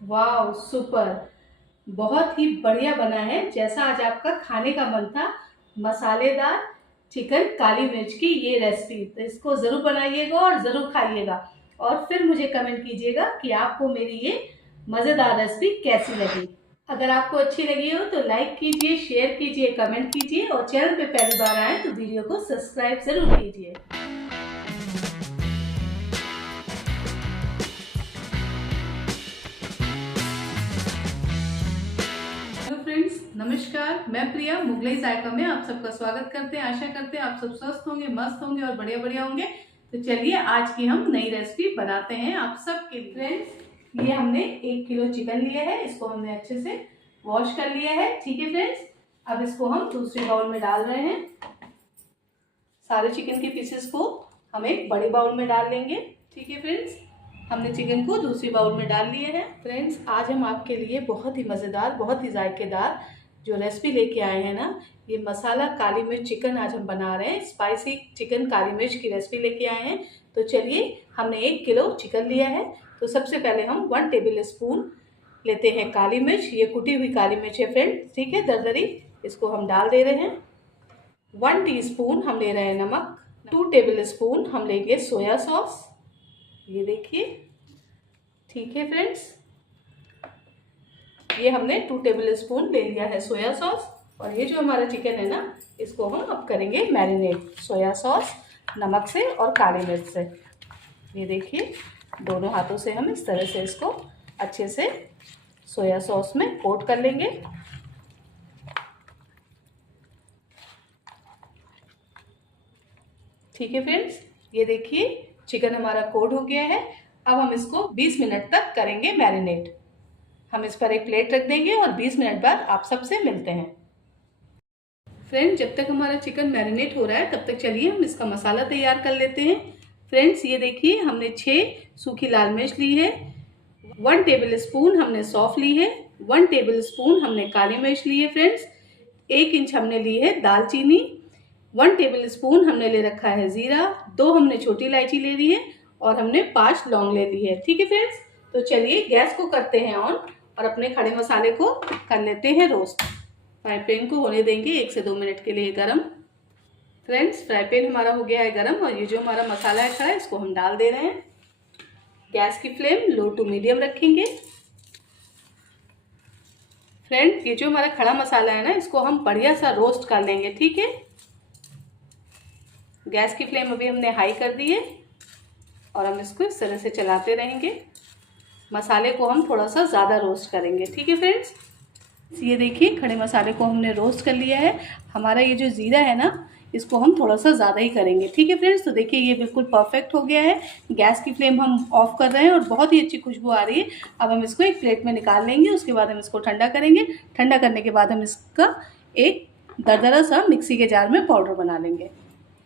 वाह सुपर, बहुत ही बढ़िया बना है। जैसा आज आपका खाने का मन था, मसालेदार चिकन काली मिर्च की ये रेसिपी, तो इसको ज़रूर बनाइएगा और ज़रूर खाइएगा। और फिर मुझे कमेंट कीजिएगा कि आपको मेरी ये मज़ेदार रेसिपी कैसी लगी। अगर आपको अच्छी लगी हो तो लाइक कीजिए, शेयर कीजिए, कमेंट कीजिए और चैनल पे पहली बार आए तो वीडियो को सब्सक्राइब ज़रूर कीजिए। हेलो फ्रेंड्स, नमस्कार। मैं प्रिया मुगलई जायका में आप सबका स्वागत करते हैं। आशा करते हैं आप सब स्वस्थ होंगे, मस्त होंगे और बढ़िया बढ़िया होंगे। तो चलिए आज की हम नई रेसिपी बनाते हैं आप सबके लिए। फ्रेंड्स, ये हमने 1 किलो चिकन लिया है, इसको हमने अच्छे से वॉश कर लिया है। ठीक है फ्रेंड्स, अब इसको हम दूसरे बाउल में डाल रहे हैं। सारे चिकन के पीसेस को हम एक बड़े बाउल में डाल लेंगे। ठीक है फ्रेंड्स, हमने चिकन को दूसरी बाउल में डाल लिए हैं। फ्रेंड्स, आज हम आपके लिए बहुत ही मज़ेदार, बहुत ही जायकेदार जो रेसिपी लेके आए हैं ना, ये मसाला काली मिर्च चिकन आज हम बना रहे हैं। स्पाइसी चिकन काली मिर्च की रेसिपी लेके आए हैं। तो चलिए, हमने 1 किलो चिकन लिया है। तो सबसे पहले हम 1 टेबल स्पून लेते हैं काली मिर्च। ये कुटी हुई काली मिर्च है फ्रेंड्स, ठीक है, दरदरी। इसको हम डाल दे रहे हैं। 1 टीस्पून हम ले रहे हैं नमक। 2 टेबल स्पून हम लेंगे सोया सॉस, ये देखिए। ठीक है फ्रेंड्स, ये हमने 2 टेबल स्पून ले लिया है सोया सॉस। और ये जो हमारा चिकन है ना, इसको हम अब करेंगे मैरिनेट सोया सॉस, नमक से और काली मिर्च से। ये देखिए, दोनों हाथों से हम इस तरह से इसको अच्छे से सोया सॉस में कोट कर लेंगे। ठीक है फ्रेंड्स, ये देखिए चिकन हमारा कोट हो गया है। अब हम इसको 20 मिनट तक करेंगे मैरिनेट। हम इस पर एक प्लेट रख देंगे और 20 मिनट बाद आप सबसे मिलते हैं। फ्रेंड्स, जब तक हमारा चिकन मैरिनेट हो रहा है तब तक चलिए हम इसका मसाला तैयार कर लेते हैं। फ्रेंड्स, ये देखिए हमने 6 सूखी लाल मिर्च ली है, 1 टेबल स्पून हमने सौंफ ली है, 1 टेबल स्पून हमने काली मिर्च ली है। फ्रेंड्स, 1 इंच हमने ली है दालचीनी, 1 टेबल स्पून हमने ले रखा है जीरा, 2 हमने छोटी इलायची ले ली है और हमने 5 लौंग ले ली है। ठीक है फ्रेंड्स, तो चलिए गैस को करते हैं ऑन और अपने खड़े मसाले को कर लेते हैं रोस्ट। फ्राई पैन को होने देंगे 1 से 2 मिनट के लिए गरम। फ्रेंड्स, फ्राई पैन हमारा हो गया है गरम और ये जो हमारा मसाला है खड़ा, इसको हम डाल दे रहे हैं। गैस की फ्लेम लो टू मीडियम रखेंगे। फ्रेंड्स, ये जो हमारा खड़ा मसाला है ना, इसको हम बढ़िया सा रोस्ट कर लेंगे। ठीक है, गैस की फ्लेम अभी हमने हाई कर दी है और हम इसको इस तरह से चलाते रहेंगे। मसाले को हम थोड़ा सा ज़्यादा रोस्ट करेंगे। ठीक है फ्रेंड्स, ये देखिए खड़े मसाले को हमने रोस्ट कर लिया है। हमारा ये जो ज़ीरा है ना, इसको हम थोड़ा सा ज़्यादा ही करेंगे। ठीक है फ्रेंड्स, तो देखिए ये बिल्कुल परफेक्ट हो गया है। गैस की फ्लेम हम ऑफ कर रहे हैं और बहुत ही अच्छी खुशबू आ रही है। अब हम इसको एक प्लेट में निकाल लेंगे, उसके बाद हम इसको ठंडा करेंगे। ठंडा करने के बाद हम इसका एक दरदरा सा मिक्सी के जार में पाउडर बना लेंगे।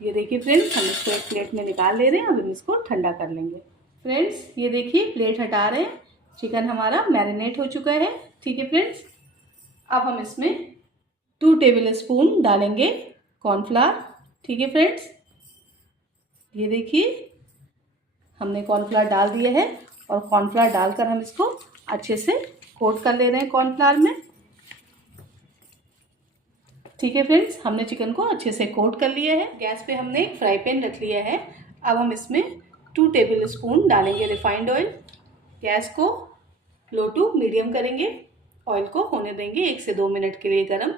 ये देखिए फ्रेंड्स, हम इसको एक प्लेट में निकाल ले रहे हैं। अब हम इसको ठंडा कर लेंगे। फ्रेंड्स, ये देखिए प्लेट हटा रहे हैं। चिकन हमारा मैरिनेट हो चुका है। ठीक है फ्रेंड्स, अब हम इसमें 2 टेबल स्पून डालेंगे कॉर्नफ्लावर। ठीक है फ्रेंड्स, ये देखिए हमने कॉर्नफ्लावर डाल दिया है और कॉर्नफ्लावर डालकर हम इसको अच्छे से कोट कर ले रहे हैं कॉर्नफ्लावर में। ठीक है फ्रेंड्स, हमने चिकन को अच्छे से कोट कर लिया है। गैस पे हमने एक फ्राई पैन रख लिया है। अब हम इसमें 2 टेबल स्पून डालेंगे रिफाइंड ऑयल। गैस को लो टू मीडियम करेंगे। ऑयल को होने देंगे 1 से 2 मिनट के लिए गरम।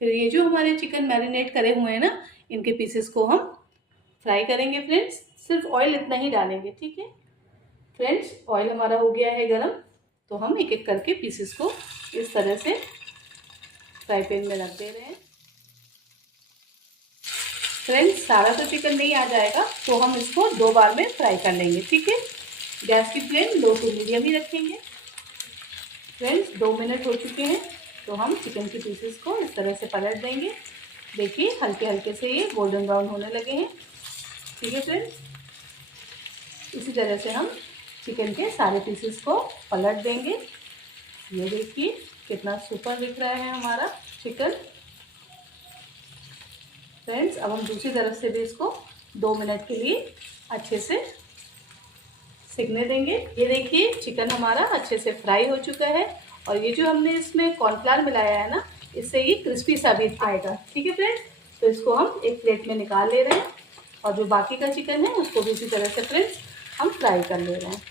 फिर ये जो हमारे चिकन मैरिनेट करे हुए हैं ना, इनके पीसेस को हम फ्राई करेंगे। फ्रेंड्स, सिर्फ ऑयल इतना ही डालेंगे। ठीक है फ्रेंड्स, ऑयल हमारा हो गया है गरम, तो हम एक एक करके पीसेस को इस तरह से फ्राई पैन में रख दे रहे हैं। फ्रेंड्स, सारा तो चिकन नहीं आ जाएगा, तो हम इसको 2 बार में फ्राई कर लेंगे। ठीक है, गैस की फ्लेम लो टू मीडियम ही रखेंगे। फ्रेंड्स, 2 मिनट हो चुके हैं, तो हम चिकन के पीसेस को इस तरह से पलट देंगे। देखिए हल्के हल्के से ये गोल्डन ब्राउन होने लगे हैं। ठीक है फ्रेंड्स, इसी तरह से हम चिकन के सारे पीसेस को पलट देंगे। ये देखिए कितना सुपर दिख रहा है हमारा चिकन। फ्रेंड्स, अब हम दूसरी तरफ से भी इसको 2 मिनट के लिए अच्छे से सिकने देंगे। ये देखिए चिकन हमारा अच्छे से फ्राई हो चुका है और ये जो हमने इसमें कॉर्नफ्लावर मिलाया है ना, इससे ये क्रिस्पी सा भी आएगा। ठीक है फ्रेंड्स, तो इसको हम एक प्लेट में निकाल ले रहे हैं और जो बाकी का चिकन है उसको भी इसी तरह से फ्रेंड्स हम फ्राई कर ले रहे हैं।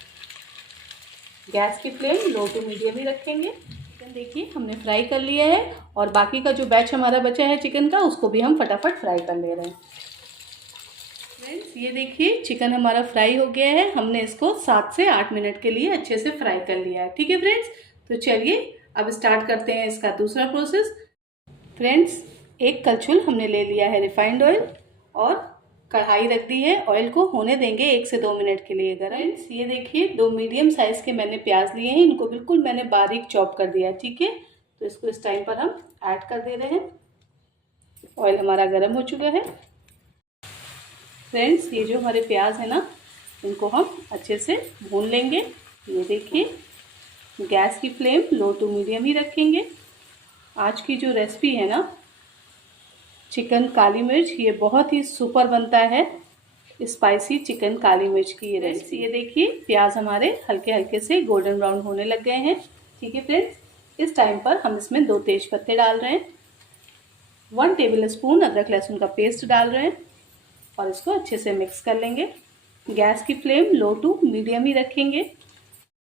गैस की फ्लेम लो टू मीडियम ही रखेंगे। चिकन देखिए हमने फ्राई कर लिया है और बाकी का जो बैच हमारा बचा है चिकन का, उसको भी हम फटाफट फ्राई कर ले रहे हैं। फ्रेंड्स ये देखिए चिकन हमारा फ्राई हो गया है। हमने इसको 7 से 8 मिनट के लिए अच्छे से फ्राई कर लिया है। ठीक है फ्रेंड्स, तो चलिए अब स्टार्ट करते हैं इसका दूसरा प्रोसेस। फ्रेंड्स एक कलछुल हमने ले लिया है रिफाइंड ऑयल और कढ़ाई रख दी है। ऑयल को होने देंगे 1 से 2 मिनट के लिए गर्म। फ्रेंड्स ये देखिए 2 मीडियम साइज़ के मैंने प्याज लिए हैं, इनको बिल्कुल मैंने बारीक चॉप कर दिया है। ठीक है, तो इसको इस टाइम पर हम ऐड कर दे रहे हैं। ऑयल हमारा गर्म हो चुका है। फ्रेंड्स ये जो हमारे प्याज है ना, इनको हम अच्छे से भून लेंगे। ये देखिए गैस की फ्लेम लो टू मीडियम ही रखेंगे। आज की जो रेसिपी है ना चिकन काली मिर्च, ये बहुत ही सुपर बनता है। स्पाइसी चिकन काली मिर्च की ये रेसिपी। ये देखिए प्याज हमारे हल्के हल्के से गोल्डन ब्राउन होने लग गए हैं। ठीक है फ्रेंड्स, इस टाइम पर हम इसमें 2 तेज पत्ते डाल रहे हैं, 1 टेबल स्पून अदरक लहसुन का पेस्ट डाल रहे हैं और इसको अच्छे से मिक्स कर लेंगे। गैस की फ्लेम लो टू मीडियम ही रखेंगे।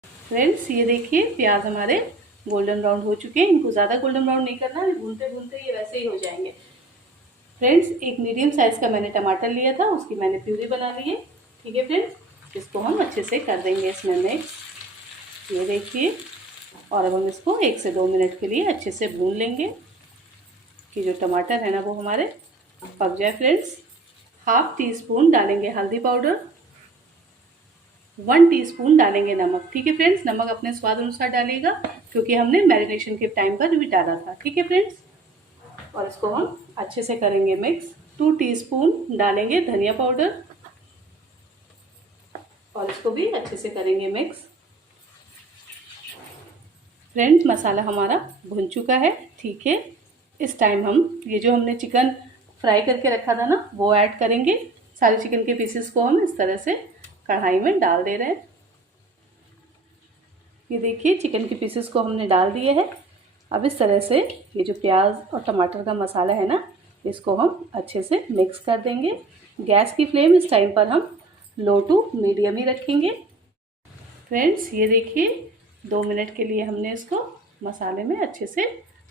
फ्रेंड्स ये देखिए प्याज हमारे गोल्डन ब्राउन हो चुके हैं। इनको ज़्यादा गोल्डन ब्राउन नहीं करना है, भूनते भूनते ये वैसे ही हो जाएंगे। फ्रेंड्स एक मीडियम साइज़ का मैंने टमाटर लिया था, उसकी मैंने प्यूरी बना ली है। ठीक है फ्रेंड्स, इसको हम अच्छे से कर देंगे इसमें मिक्स। ये देखिए, और अब हम इसको 1 से 2 मिनट के लिए अच्छे से भून लेंगे कि जो टमाटर है ना वो हमारे पक जाए। फ्रेंड्स 1/2 टीस्पून डालेंगे हल्दी पाउडर, 1 टीस्पून डालेंगे नमक। ठीक है फ्रेंड्स, नमक अपने स्वाद अनुसार डालिएगा क्योंकि हमने मैरिनेशन के टाइम पर भी डाला था। ठीक है फ्रेंड्स, और इसको हम अच्छे से करेंगे मिक्स। 2 टीस्पून डालेंगे धनिया पाउडर और इसको भी अच्छे से करेंगे मिक्स। फ्रेंड्स मसाला हमारा भुन चुका है। ठीक है, इस टाइम हम ये जो हमने चिकन फ्राई करके रखा था ना वो ऐड करेंगे। सारे चिकन के पीसेस को हम इस तरह से कढ़ाई में डाल दे रहे हैं। ये देखिए चिकन के पीसेस को हमने डाल दिए हैं। अब इस तरह से ये जो प्याज और टमाटर का मसाला है ना, इसको हम अच्छे से मिक्स कर देंगे। गैस की फ्लेम इस टाइम पर हम लो टू मीडियम ही रखेंगे। फ्रेंड्स ये देखिए 2 मिनट के लिए हमने इसको मसाले में अच्छे से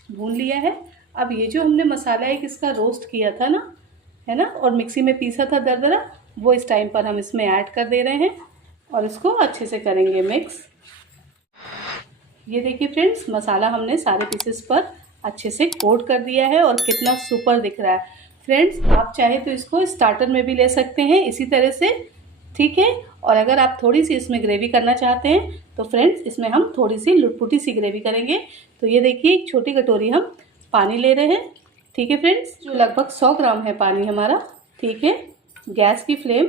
भून लिया है। अब ये जो हमने मसाला एक इसका रोस्ट किया था ना, है ना, और मिक्सी में पीसा था दरदरा, वो इस टाइम पर हम इसमें ऐड कर दे रहे हैं और इसको अच्छे से करेंगे मिक्स। ये देखिए फ्रेंड्स मसाला हमने सारे पीसेस पर अच्छे से कोट कर दिया है और कितना सुपर दिख रहा है। फ्रेंड्स आप चाहे तो इसको स्टार्टर में भी ले सकते हैं इसी तरह से। ठीक है, और अगर आप थोड़ी सी इसमें ग्रेवी करना चाहते हैं तो फ्रेंड्स इसमें हम थोड़ी सी लुटपुटी सी ग्रेवी करेंगे। तो ये देखिए एक छोटी कटोरी हम पानी ले रहे हैं। ठीक है फ्रेंड्स, जो लगभग 100 ग्राम है पानी हमारा। ठीक है, गैस की फ्लेम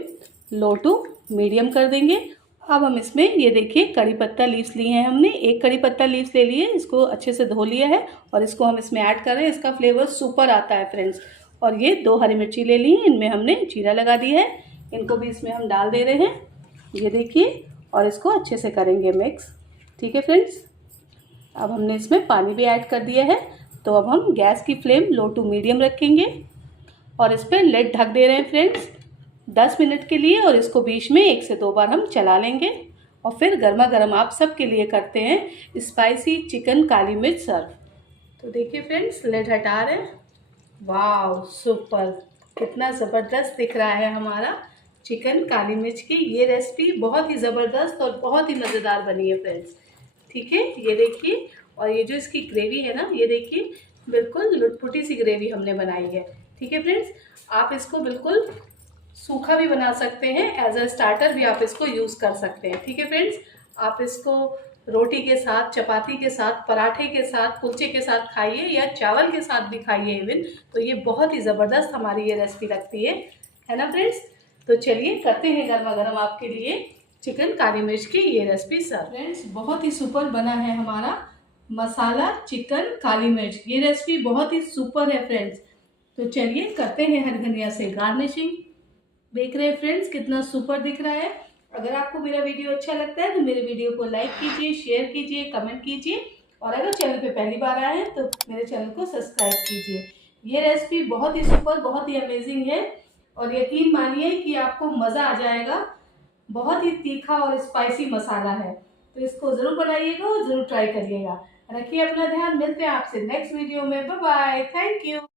लो टू मीडियम कर देंगे। अब हम इसमें ये देखिए कड़ी पत्ता लीव्स लिए हैं हमने, 1 कड़ी पत्ता लीव्स ले लिए, इसको अच्छे से धो लिया है और इसको हम इसमें ऐड कर रहे हैं। इसका फ्लेवर सुपर आता है फ्रेंड्स। और ये 2 हरी मिर्ची ले ली हैं, इनमें हमने जीरा लगा दी है, इनको भी इसमें हम डाल दे रहे हैं। ये देखिए, और इसको अच्छे से करेंगे मिक्स। ठीक है फ्रेंड्स, अब हमने इसमें पानी भी ऐड कर दिया है। तो अब हम गैस की फ्लेम लो टू मीडियम रखेंगे और इस पर लिड ढक दे रहे हैं फ्रेंड्स 10 मिनट के लिए। और इसको बीच में 1 से 2 बार हम चला लेंगे और फिर गर्मा गर्म आप सबके लिए करते हैं स्पाइसी चिकन काली मिर्च सर्व। तो देखिए फ्रेंड्स लिड हटा रहे हैं। वाह सुपर, कितना ज़बरदस्त दिख रहा है हमारा चिकन काली मिर्च की ये रेसिपी। बहुत ही ज़बरदस्त और बहुत ही मज़ेदार बनी है फ्रेंड्स। ठीक है, ये देखिए, और ये जो इसकी ग्रेवी है ना, ये देखिए बिल्कुल लुटपुटी सी ग्रेवी हमने बनाई है। ठीक है फ्रेंड्स, आप इसको बिल्कुल सूखा भी बना सकते हैं, एज अ स्टार्टर भी आप इसको यूज़ कर सकते हैं। ठीक है फ्रेंड्स, आप इसको रोटी के साथ, चपाती के साथ, पराठे के साथ, कुलचे के साथ खाइए या चावल के साथ भी खाइए इवन, तो ये बहुत ही ज़बरदस्त हमारी ये रेसिपी लगती है ना फ्रेंड्स। तो चलिए करते हैं गर्मा गर्म आपके लिए चिकन काली मिर्च की ये रेसिपी सर्व। फ्रेंड्स बहुत ही सुपर बना है हमारा मसाला चिकन काली मिर्च। ये रेसिपी बहुत ही सुपर है फ्रेंड्स। तो चलिए करते हैं हरी धनिया से गार्निशिंग। देख रहे हैं फ्रेंड्स कितना सुपर दिख रहा है। अगर आपको मेरा वीडियो अच्छा लगता है तो मेरे वीडियो को लाइक कीजिए, शेयर कीजिए, कमेंट कीजिए और अगर चैनल पे पहली बार आए हैं तो मेरे चैनल को सब्सक्राइब कीजिए। ये रेसिपी बहुत ही सुपर, बहुत ही अमेजिंग है और यकीन मानिए कि आपको मज़ा आ जाएगा। बहुत ही तीखा और स्पाइसी मसाला है, तो इसको ज़रूर बनाइएगा और ज़रूर ट्राई करिएगा। रखिए अपना ध्यान, मिलते हैं आपसे नेक्स्ट वीडियो में। Bye bye, thank you.